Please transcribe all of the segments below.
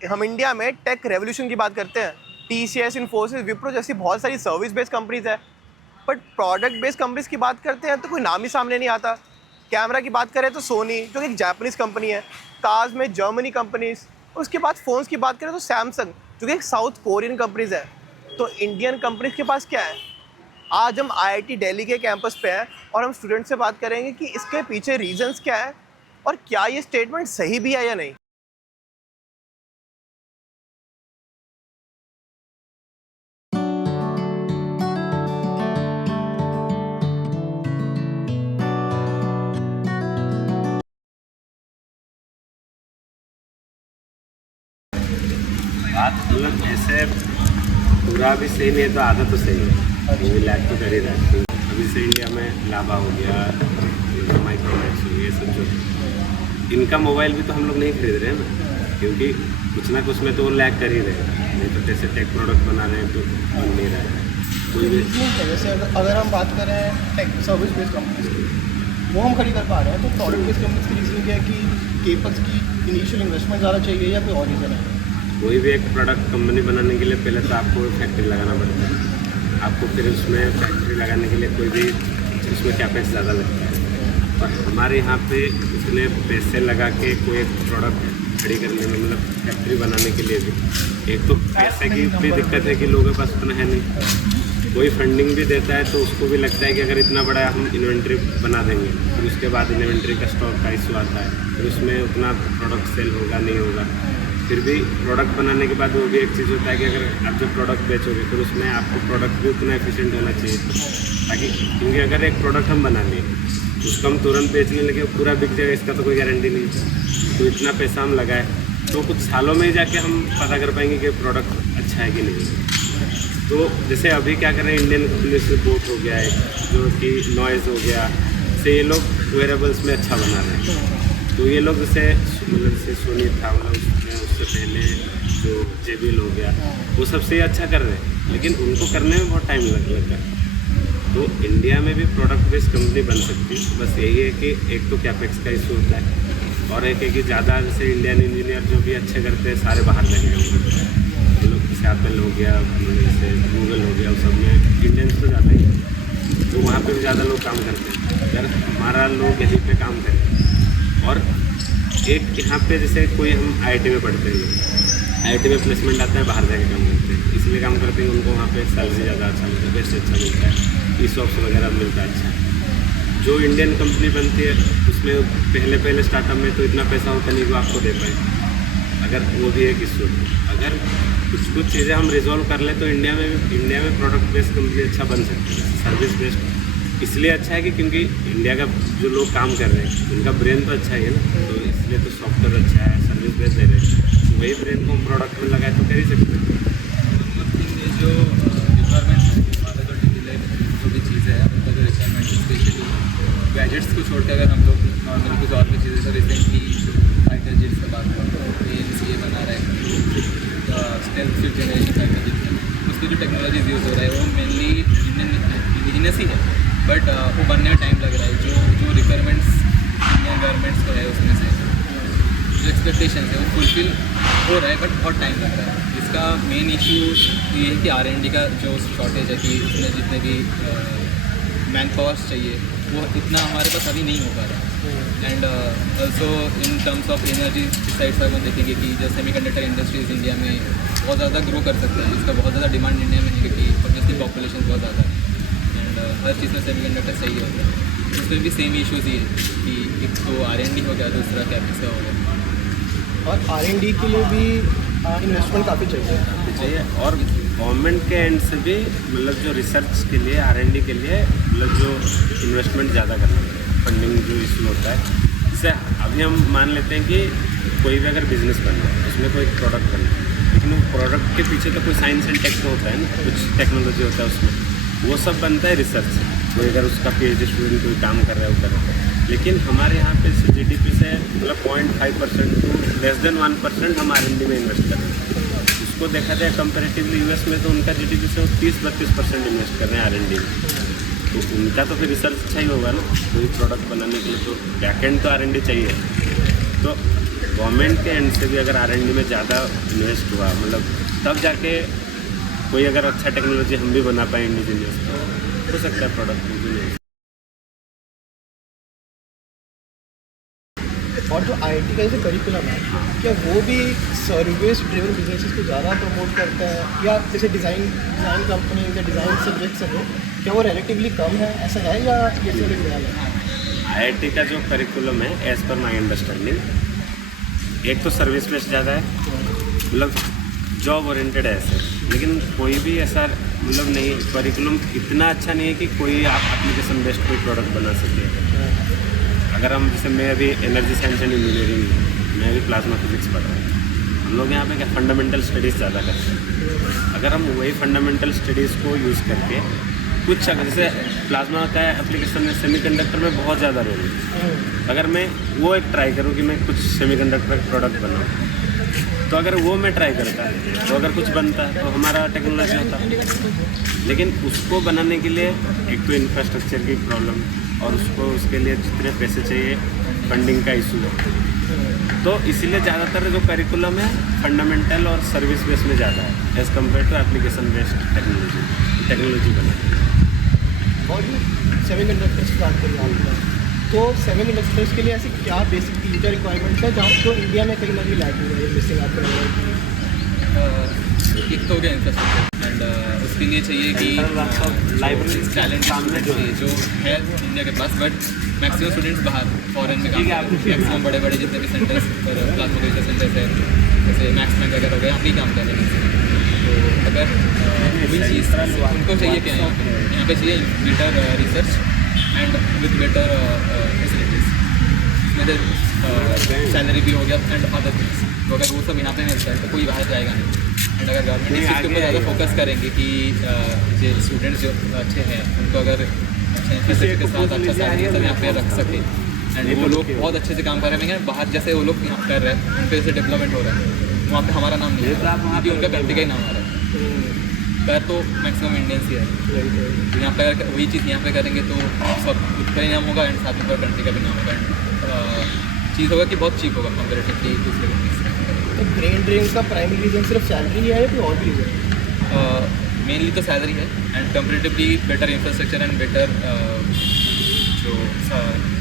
हम इंडिया में take revolution की बात करते हैं, TCS, इन्फोसिस, विप्रो जैसी बहुत सारी सर्विस बेस्ड कंपनीज है, बट प्रोडक्ट बेस्ड कंपनीज की बात करते हैं तो कोई नाम ही सामने नहीं आता। कैमरा की बात करें तो सोनी, जो कि एक जापानीज़ कंपनी है। कार्स में जर्मनी कंपनीज। उसके बाद फ़ोन्स की बात करें तो सैमसंग, जो कि एक साउथ कोरियन कंपनीज है। तो इंडियन कंपनीज के पास क्या है? आज हम IIT दिल्ली के कैंपस पे हैं और हम स्टूडेंट से बात करेंगे कि इसके पीछे रीजंस क्या है और क्या ये स्टेटमेंट सही भी है या नहीं। बात मतलब ऐसे पूरा भी सही नहीं है तो आधा तो सही है, क्योंकि लैग तो कर ही रहा है। अभी से इंडिया में लाभा हो गया, माइक्रोमैक्स हो गया, ये सब जो इनका मोबाइल भी तो हम लोग नहीं खरीद रहे हैं ना, क्योंकि कुछ ना कुछ में तो वो लैग कर ही रहे हैं। नहीं तो जैसे टेक प्रोडक्ट बना रहे हैं तो बन नहीं रहा है कोई भी। जैसे अगर हम बात करें टेक सर्विस बेस्ड कंपनीज की, वो हम खड़ी कर पा रहे हैं, तो प्रोडक्ट बेस्ड कंपनीज की रीज़न क्या है कि केपक्स की इनिशियल इन्वेस्टमेंट ज़्यादा चाहिए या कोई और रीज़न है? कोई भी एक प्रोडक्ट कंपनी बनाने के लिए पहले तो आपको फैक्ट्री लगाना पड़ता है। आपको फिर उसमें फैक्ट्री लगाने के लिए कोई भी उसमें कैपेक्स ज़्यादा लगता है, और हमारे यहाँ पे इतने पैसे लगा के कोई एक प्रोडक्ट खड़ी करने में, मतलब फैक्ट्री बनाने के लिए भी एक तो पैसे की भी दिक्कत है कि लोगों के पास उतना है नहीं। कोई फंडिंग भी देता है तो उसको भी लगता है कि अगर इतना बड़ा हम इन्वेंट्री बना देंगे, फिर उसके बाद इन्वेंट्री का स्टॉक का इशू आता है, फिर उसमें उतना प्रोडक्ट सेल होगा नहीं होगा। फिर भी प्रोडक्ट बनाने के बाद वो भी एक चीज़ होता है कि अगर आप जब प्रोडक्ट बेचोगे फिर उसमें आपको प्रोडक्ट भी उतना एफिशिएंट होना चाहिए, ताकि क्योंकि अगर एक प्रोडक्ट हम बना लिए उसको हम तुरंत बेचने लगे पूरा बिक जाएगा, इसका तो कोई गारंटी नहीं है। तो इतना पैसा हम लगाए तो कुछ सालों में ही जाके हम पता कर पाएंगे कि प्रोडक्ट अच्छा है कि नहीं। तो जैसे अभी क्या कर रहे हैं, इंडियन कंपनी से बोट हो गया है, जो कि नॉइज़ हो गया, से ये लोग वेयरेबल्स में अच्छा बना रहे हैं। तो ये लोग जैसे जैसे सोनी था, उससे पहले जो JBL हो गया, वो सबसे अच्छा कर रहे हैं, लेकिन उनको करने में बहुत टाइम लगा। तो इंडिया में भी प्रोडक्ट बेस्ड कंपनी बन सकती है, बस यही है कि एक तो कैपेक्स का इशू होता है, और एक है कि ज़्यादा जैसे इंडियन इंजीनियर जो भी अच्छे करते हैं सारे बाहर लगे होंगे। तो लोग जैसे एप्पल हो गया, जैसे गूगल हो गया, उस सब में इंडियंस तो ज़्यादा ही है, तो वहाँ पे भी ज़्यादा लोग काम करते हैं। अगर हमारा लोग यहीं पे काम करें, और एक यहाँ पे जैसे कोई हम IIT में पढ़ते हैं, IIT में प्लेसमेंट आता है, बाहर जाके काम करते हैं, इसलिए काम करते हैं उनको वहाँ पे सैलरी ज़्यादा अच्छा मिलता है, बेस्ट अच्छा मिलता है, ESOPs वगैरह मिलता है अच्छा। जो इंडियन कंपनी बनती है उसमें पहले स्टार्टअप में तो इतना पैसा होता नहीं कि वो आपको दे पाए, अगर वो भी एक इशू है। अगर कुछ चीज़ें हम रिजॉल्व कर ले तो इंडिया में प्रोडक्ट बेस्ड कंपनी अच्छा बन सकती है। सर्विस बेस्ड इसलिए अच्छा है कि क्योंकि इंडिया का जो लोग काम कर रहे हैं उनका ब्रेन तो अच्छा ही है ना, तो इसलिए तो सॉफ्टवेयर अच्छा है, सर्विस बेस्ड दे रहे हैं, वही ब्रेन को हम प्रोडक्ट में लगाए तो कर ही सकते हैं। ये जो रिक्वायरमेंट है हमारे तो डेली जो भी चीज़ें हैं उनका जो रिक्वायरमेंट है, स्पेशली गैजेट्स को छोड़ के अगर हम लोग नॉर्मल कुछ और भी चीज़ें, तो रिसेंटली फाइटर जेट्स का बात करें तो ये बना रहा है stealth fifth generation fighter jet है, उसकी जो टेक्नोलॉजीज यूज़ हो रहा है वो मेनली इंडिजिनस ही है, बट वो बनने में टाइम लग रहा है। जो रिक्वायरमेंट्स इंडियन गवर्नमेंट्स को है उसमें से जो एक्सपेक्टेशन है वो फुलफिल हो रहा है, बट बहुत टाइम लग रहा है। इसका मेन इशू ये है कि R&D का जो शॉर्टेज है, कि इसमें जितने भी मैन पावर्स चाहिए वो इतना हमारे पास अभी नहीं हो पा रहा। And also in terms of energy side से हम देखेंगे कि जो सेमीकंडक्टर इंडस्ट्रीज़ इंडिया में बहुत ज़्यादा ग्रो कर सकते हैं, इसका बहुत ज़्यादा डिमांड इंडिया में है, क्योंकि ऑब्वियसली पॉपुलेशन बहुत ज़्यादा है एंड हर चीज़ में सेमीकंडक्टर चाहिए होता है। उसमें भी सेम इशूज़ ही है कि एक तो R&D हो गया, दूसरा कैपेक्स का हो गया, और R&D के लिए भी इन्वेस्टमेंट काफ़ी चाहिए। और गवर्नमेंट के एंड से भी मतलब जो रिसर्च के लिए R&D के लिए मतलब जो इन्वेस्टमेंट ज़्यादा करना है, फंडिंग जो इशू होता है। जैसे अभी हम मान लेते हैं कि कोई भी अगर बिजनेस करना है, उसमें कोई प्रोडक्ट करना है, लेकिन वो प्रोडक्ट के पीछे तो कोई साइंस एंड टेक तो होता है ना, कुछ टेक्नोलॉजी होता है उसमें, वो सब बनता है रिसर्च से। कोई अगर उसका PhD स्टूडेंट कोई काम कर रहा है वो कर रहा है, लेकिन हमारे यहाँ पे GDP से मतलब 0.5% टू लेस देन 1% हम R&D में इन्वेस्ट कर रहे हैं। उसको देखा जाए कंपेरेटिवली US में तो उनका GDP से वो 30-32% इन्वेस्ट कर रहे हैं R&D में, तो उनका तो फिर रिसर्च अच्छा ही होगा ना। कोई प्रोडक्ट बनाने के लिए तो बैकएंड तो R&D चाहिए। तो गवर्नमेंट के एंड से भी अगर R&D में ज़्यादा इन्वेस्ट हुआ, मतलब तब जाके कोई अगर अच्छा टेक्नोलॉजी हम भी बना पाए इंडिजिनियस, तो हो सकता है प्रोडक्ट इंजीनियर। और जो आईआईटी का जैसे करिकुलम है, क्या वो भी सर्विस ड्रिवन बिजनेसेस को ज़्यादा प्रमोट करता है, या जैसे डिज़ाइन कंपनी या डिज़ाइन सब्जेक्ट्स है क्या वो रिलेटिवली कम है, ऐसा है या ये सब एक ख्याल है? IIT का जो करिकुलम है एज़ पर माई अंडरस्टैंडिंग, एक तो सर्विस बेस्ड ज़्यादा है, मतलब जॉब ओरिएंटेड है ऐसे, लेकिन कोई भी ऐसा मतलब नहीं, करिकुलम इतना अच्छा नहीं है कि कोई आप एप्लीकेशन बेस्ड कोई प्रोडक्ट बना सके। अगर हम जैसे मैं अभी एनर्जी साइंस एंड इंजीनियरिंग, मैं अभी प्लाज्मा फिजिक्स पढ़ रहा हूँ, हम लोग यहाँ पे क्या फंडामेंटल स्टडीज़ ज़्यादा करते हैं। अगर हम वही फंडामेंटल स्टडीज़ को यूज़ करके कुछ अगर जैसे प्लाज्मा का एप्लीकेशन में सेमीकंडक्टर में बहुत ज़्यादा रोल है, अगर मैं वो एक ट्राई करूँ कि मैं कुछ सेमीकंडक्टर प्रोडक्ट बनाऊँ, तो अगर वो मैं ट्राई करता तो अगर कुछ बनता तो हमारा टेक्नोलॉजी होता। लेकिन उसको बनाने के लिए एक तो इंफ्रास्ट्रक्चर की प्रॉब्लम, और उसके लिए जितने पैसे चाहिए फंडिंग का इशू है। तो इसीलिए ज़्यादातर जो करिकुलम है फंडामेंटल और सर्विस बेस्ड में ज़्यादा है as compare to application based technology बनाए। और सेमीकंडक्टर्स की बात करें आपने, तो सेमीकंडक्टर्स के लिए ऐसी क्या बेसिक टीचर रिक्वायरमेंट्स है जहाँ जो इंडिया में कहीं ना कहीं लैकिंग है, मिसिंग आपको लग रहा है? एक तो हो गया इंफ्रास्ट्रक्चर, एंड उसके लिए चाहिए कि लाइब्रेरी टैलेंट सामने जो चाहिए जो है इंडिया के पास, बट मैक्सिमम स्टूडेंट्स बाहर फॉरेन में काम करते हैं। मैक्सिमम बड़े बड़े जितने भी सेंटर्स पर प्लाज्मा रिसर्च सेंटर्स है, जैसे मैक्स बैंक वगैरह हो गया, यहाँ पे ही काम कर रहे हैं। तो अगर वही चीज़ उनको चाहिए क्या यहाँ पे चाहिए better research and with better facilities, इसमें सैलरी भी हो गया एंड अदर थिंग्स। तो अगर वो सब यहाँ पे मिलता है तो कोई बाहर जाएगा नहीं। एंड अगर गवर्नमेंट इस चीज़ के ऊपर ज़्यादा फोकस करेंगे कि जो स्टूडेंट्स जो अच्छे हैं उनको अगर अच्छे इंफ्रास्ट्रक्चर के साथ अच्छा सैलरी सब यहाँ पे रख सके, एंड वो लोग बहुत अच्छे से काम कर रहे हैं बाहर, जैसे वो लोग यहाँ कर रहे हैं उन पे जैसे डेवलपमेंट हो रहा है, वहाँ पे हमारा नाम नहीं है क्योंकि उनका कंट्री का ही नाम आ रहा है। पर तो मैक्सिमम इंडियंस ही है, तो यहाँ पे अगर वही चीज़ यहाँ पे करेंगे तो सब खुद का ही नाम होगा एंड साथ में पूरा कंट्री का भी नाम होगा, एंड चीज़ होगा कि बहुत चीप होगा कंपेरेटिवली दूसरे कंट्रीज। तो ब्रेन ड्रेन का प्राइमरी रीज़न सिर्फ सैलरी है या कोई और भी रीज़न? मेनली तो सैलरी है and comparatively better infrastructure and better जो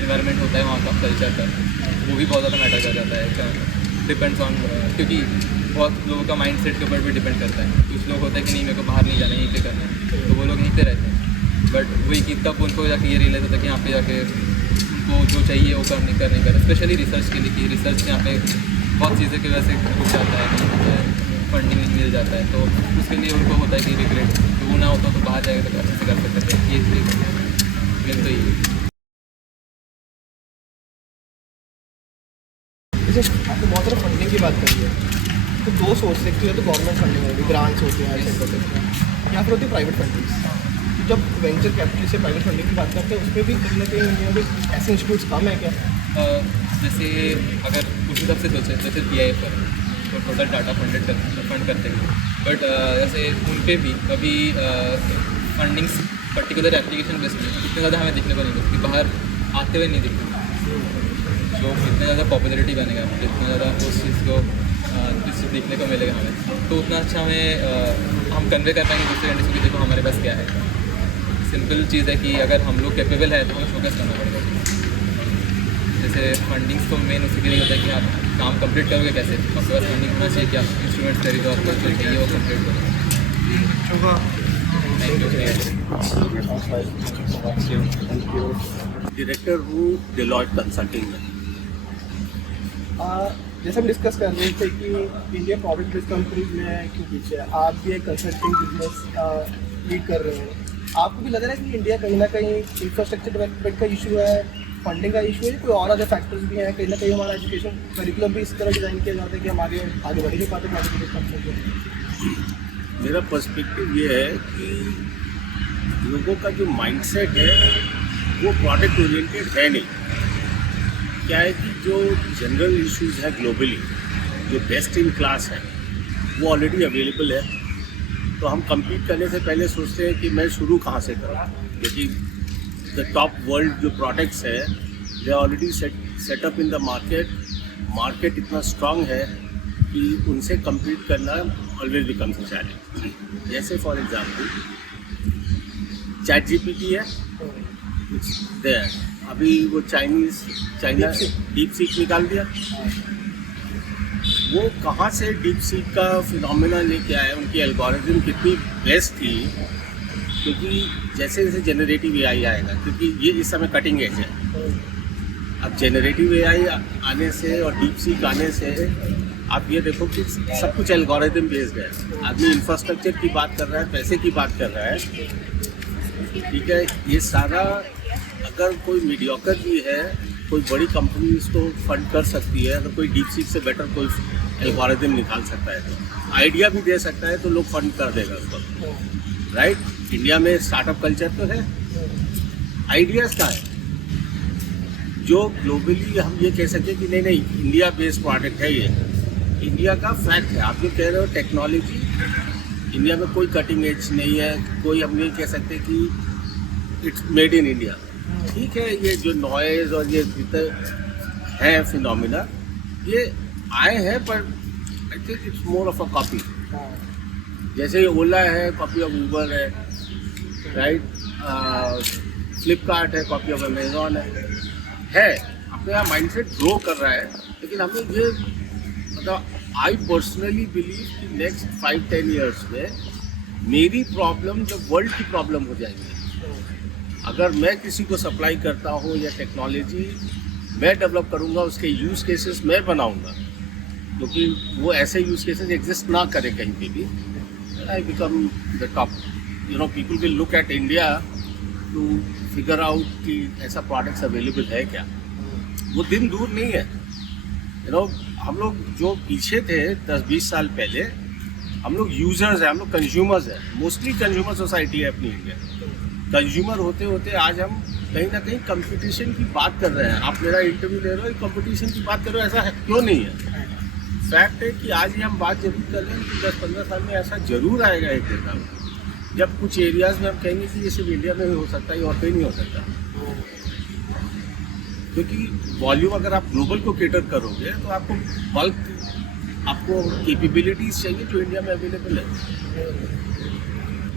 इन्वायरमेंट होता है वहाँ का कल्चर का, वो भी बहुत ज़्यादा मैटर कर जाता है। डिपेंड्स ऑन, क्योंकि बहुत लोगों का माइंड सेट के ऊपर भी डिपेंड करता है। कुछ लोग होता है कि नहीं मेरे को बाहर नहीं जाना, यहीं पे करना है, तो वो लोग यहीं पे रहते हैं। बट वही कि तब उनको जाके ये रियलाइज होता है कि यहाँ पे जाके उनको जो चाहिए वो कर नहीं कर, स्पेशली रिसर्च के लिए, कि रिसर्च यहाँ पे बहुत चीज़ें की वजह से रुक जाता है, फंडिंग नहीं मिल जाता है, तो उसके लिए उनको होता है कि रिग्रेट, तो वो ना होता तो बाहर जाएगा तो अच्छे से कर सकते थे। ये मेन तो ये जैसे आपको बहुत सारा फंडिंग की बात करी है, तो दो सोर्स है, तो गवर्नमेंट फंडिंग होगी, ग्रांट्स होते हैं ऐसे होते हैं, या फिर होती है प्राइवेट फंडिंग। जब वेंचर कैपिटल से प्राइवेट फंडिंग की बात करते हैं उसमें भी कहीं ना कहीं इंडिया में ऐसे इंस्टीट्यूट्स कम है क्या? जैसे अगर उस हिसाब से सोचें तो फिर PIF पर तो टोटल डाटा फंड करते हैं, बट जैसे उन पर भी कभी फंडिंग्स पर्टिकुलर एप्लीकेशन बेस्ड इतने ज़्यादा हमें दिखने को नहीं मिलती, बाहर आते हुए नहीं दिखते। जो इतना ज़्यादा पॉपुलरिटी बनेगा, जितना ज़्यादा उस चीज़ को जिससे देखने को मिलेगा हमें, तो उतना अच्छा हमें हम कन्वे कर पाएंगे दूसरे कंट्री को कि देखो हमारे पास क्या है। सिंपल चीज़ है कि अगर हम लोग कैपेबल है तो हमें फोकस करना पड़ेगा। जैसे फंडिंग्स तो मेन उसी के लिए होता है कि आप काम कंप्लीट करोगे कैसे, आपके पास फंडिंग होना चाहिए कि आप इंस्ट्रूमेंट्स खरीदो, आपको जो चाहिए वो कंप्लीट करो। Thank you. डायरेक्टर हूँ डेलॉयट कंसल्टिंग में। जैसे हम डिस्कस कर रहे थे कि इंडिया प्रोडक्ट बेस्ड कंपनीज में क्यों पीछे है, आप भी एक कंसल्टिंग बिजनेस लीड कर रहे हो, आपको भी लग रहा है कि इंडिया कहीं ना कहीं इंफ्रास्ट्रक्चर डेवलपमेंट का इशू है, फंडिंग का इशू है, कोई और अदर फैक्टर्स भी हैं? कहीं ना कहीं हमारा एजुकेशन करिकुलम भी इस तरह डिज़ाइन किया जाता है कि हम आगे बढ़ नहीं पाते प्रोडक्ट बेस्ड कंपनी। मेरा पर्सपेक्टिव ये है कि लोगों का जो माइंडसेट है वो प्रोडक्ट ओरिएंटेड है नहीं। क्या है कि जो जनरल इश्यूज है ग्लोबली, जो बेस्ट इन क्लास है वो ऑलरेडी अवेलेबल है, तो हम compete करने से पहले सोचते हैं कि मैं शुरू कहाँ से करूँ, क्योंकि द टॉप वर्ल्ड जो प्रोडक्ट्स है they already set up in the market market इतना स्ट्रांग है कि उनसे compete करना ऑलवेज बिकम्स अ चैलेंज। जैसे फॉर एग्जांपल ChatGPT है, देयर अभी वो चाइना डीप सीक निकाल दिया। वो कहाँ से डीप सीक का फिनोमेना लेके आए, उनकी एल्गोरिथम कितनी बेस्ट थी, क्योंकि जैसे जैसे जनरेटिव एआई आएगा, क्योंकि ये इस समय कटिंग एज है। अब जनरेटिव एआई आने से और डीप सीक आने से आप ये देखो कि सब कुछ एल्गोरिथम बेस्ड है। आदमी इंफ्रास्ट्रक्चर की बात कर रहा है, पैसे की बात कर रहा है, ठीक है। ये सारा अगर कोई मीडियोकर भी है, कोई बड़ी कंपनी इसको फंड कर सकती है, अगर कोई डीप सीक से बेटर कोई एल्गोरिथम निकाल सकता है, तो आइडिया भी दे सकता है, तो लोग फंड कर देगा उसको, राइट। इंडिया में स्टार्टअप कल्चर तो है, आइडियाज़ का है जो ग्लोबली हम ये कह सकें कि नहीं इंडिया बेस्ड प्रोडक्ट है। ये इंडिया का फैक्ट है। आप जो कह रहे हो टेक्नोलॉजी, इंडिया में कोई कटिंग एज नहीं है, कोई हम नहीं कह सकते कि इट्स मेड इन इंडिया। ठीक है, ये जो नॉइज और ये जितने हैं फिनोमिना ये आए हैं, पर I think it's more of a copy. जैसे ये ओला है, कॉपी ऑफ ऊबर है, राइट। फ्लिपकार्ट है, कॉपी ऑफ अमेजोन है। अपने यहाँ माइंडसेट ग्रो कर रहा है, लेकिन हमें ये मतलब आई पर्सनली बिलीव कि नेक्स्ट 5-10 ईयर्स में मेरी प्रॉब्लम जब वर्ल्ड की प्रॉब्लम हो जाएगी। अगर मैं किसी को सप्लाई करता हूँ या टेक्नोलॉजी मैं डेवलप करूँगा, उसके यूज़ केसेस मैं बनाऊँगा, क्योंकि वो ऐसे यूज़ केसेस एग्जिस्ट ना करें कहीं पे भी, I become the top. You know, people will look at India to figure out कि ऐसा प्रोडक्ट्स अवेलेबल है क्या। वो दिन दूर नहीं है। यू नो, हम लोग जो पीछे थे 10-20 साल पहले, हम लोग यूज़र्स हैं, हम लोग कंज्यूमर्स हैं। मोस्टली कंज्यूमर सोसाइटी है अपनी इंडिया। कंज्यूमर होते होते आज हम कहीं ना कहीं कंपटीशन की बात कर रहे हैं। आप मेरा इंटरव्यू ले रहे हो, कंपटीशन की बात कर रहे हो, ऐसा है क्यों नहीं है। फैक्ट है कि आज ही हम बात जरूर कर रहे हैं कि 10-15 साल में ऐसा जरूर आएगा एक दिन, जब कुछ एरियाज़ में हम कहेंगे कि ये सिर्फ इंडिया में ही हो सकता है और कहीं नहीं हो सकता। क्योंकि वॉल्यूम अगर आप ग्लोबल को केटर करोगे तो आपको बल्क, आपको कैपेबिलिटीज़ चाहिए जो इंडिया में अवेलेबल है।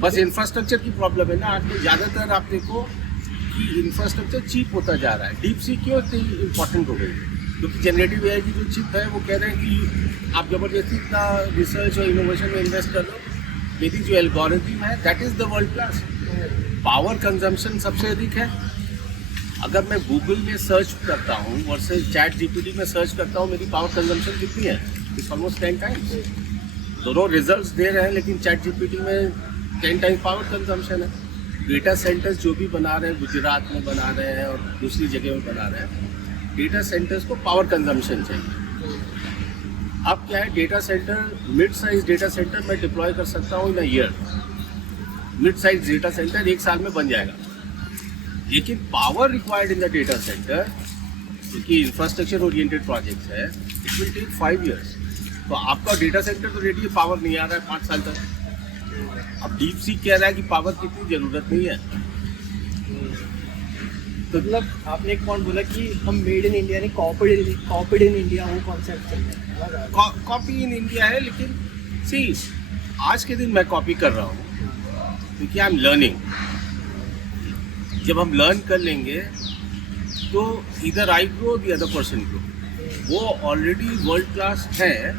बस इंफ्रास्ट्रक्चर की प्रॉब्लम है ना। आज में ज़्यादातर आप देखो कि इंफ्रास्ट्रक्चर चीप होता जा रहा है। डीप सी क्यों इतनी इम्पॉर्टेंट हो गई? क्योंकि जनरेटिव एआई की जो चिप है वो कह रहे हैं कि आप ज़बरदस्ती इतना रिसर्च और इनोवेशन में इन्वेस्ट कर लो, मेरी जो एल्गोरिथम है that is the world class. Power consumption सबसे अधिक है। अगर मैं गूगल में सर्च करता हूँ वर्सेस ChatGPT में सर्च करता हूँ, मेरी पावर कंजम्पशन कितनी है? It's almost 10 times. दोनों रिजल्ट्स दे रहे हैं, लेकिन ChatGPT में 10 टाइम्स पावर कंजम्पशन है। डेटा सेंटर्स जो भी बना रहे हैं, गुजरात में बना रहे हैं और दूसरी जगह में बना रहे हैं, डेटा सेंटर्स को पावर कंजम्पशन चाहिए। अब क्या है, data center, mid size data center मैं डिप्लॉय कर सकता हूँ in a year. Mid size data center 1 साल में बन जाएगा, लेकिन power required in the data center, क्योंकि इंफ्रास्ट्रक्चर ओरिएंटेड प्रोजेक्ट्स है, इट विल टेक 5 ईयर्स। तो आपका डेटा सेंटर तो रेडी है, पावर नहीं आ रहा है 5 साल तक। अब डीप सीक कह रहा है कि पावर की इतनी ज़रूरत नहीं है। तो मतलब आपने एक पॉइंट बोला कि हम मेड इन इंडिया नहीं, कॉपीड इन इंडिया, वो कॉन्सेप्ट चल रहा है। कॉपी इन इंडिया है, लेकिन सी आज के दिन मैं कॉपी कर रहा हूँ क्योंकि आई एम लर्निंग। जब हम लर्न कर लेंगे तो इधर I grow the other person grow. वो ऑलरेडी वर्ल्ड क्लास है,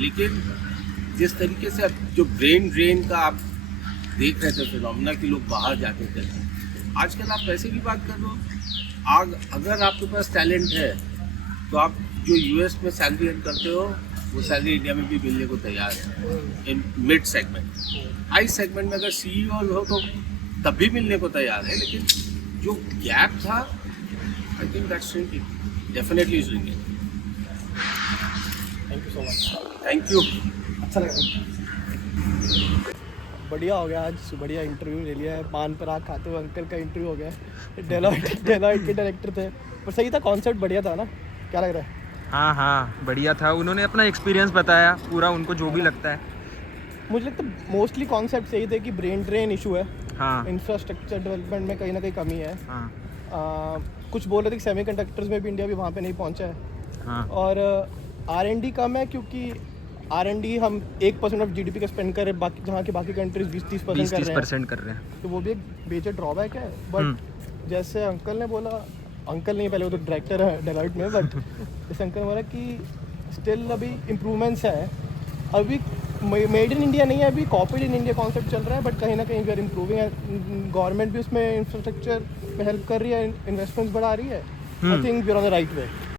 लेकिन जिस तरीके से अब जो ब्रेन ड्रेन का आप देख रहे थे फिनोमेना कि लोग बाहर जाते थे, आजकल आप पैसे की बात कर लो। अगर आपके पास टैलेंट है तो आप जो यूएस में सैलरी अर्न करते हो वो सैलरी इंडिया में भी मिलने को तैयार है in mid segment. High segment में अगर CEO हो तो तब भी मिलने को तैयार है, लेकिन जो गैप था I think that's shrinking, definitely shrinking. Thank you so much. Thank you. अच्छा लगा, बढ़िया हो गया। आज बढ़िया इंटरव्यू ले लिया है। पान पराग खाते हुए अंकल का इंटरव्यू हो गया। डेलॉइट के डायरेक्टर थे, पर सही था, कॉन्सेप्ट बढ़िया था ना? क्या लग रहा है? हाँ बढ़िया था। उन्होंने अपना एक्सपीरियंस बताया पूरा, उनको जो भी लगता है। मुझे लगता है मोस्टली कॉन्सेप्ट सही थे कि ब्रेन ड्रेन इशू है, हाँ इंफ्रास्ट्रक्चर डेवलपमेंट में कहीं ना कहीं कमी है। हाँ कुछ बोल रहे थे कि सेमीकंडक्टर्स में भी इंडिया भी वहाँ पे नहीं पहुँचा है। हाँ और R&D कम है क्योंकि R&D हम 1% ऑफ GDP का स्पेंड कर रहे हैं, बाकी जहाँ के बाकी कंट्रीज 20-30% कर रहे हैं, 20-30% कर रहे हैं। तो वो भी एक मेजर ड्रॉबैक है। बट जैसे अंकल ने बोला, अंकल नहीं पहले वो तो डायरेक्टर है डेलॉइट में, बट जैसे अंकल ने बोला कि स्टिल अभी इम्प्रूवमेंट्स है, अभी मेड इन इंडिया नहीं है, अभी कॉपीड इन इंडिया कॉन्सेप्ट चल रहा है, बट कहीं ना कहीं वी आर इम्प्रूविंग है। गवर्नमेंट भी उसमें इंफ्रास्ट्रक्चर में हेल्प कर रही है, इन्वेस्टमेंट्स बढ़ा रही है। I think we are on the right way.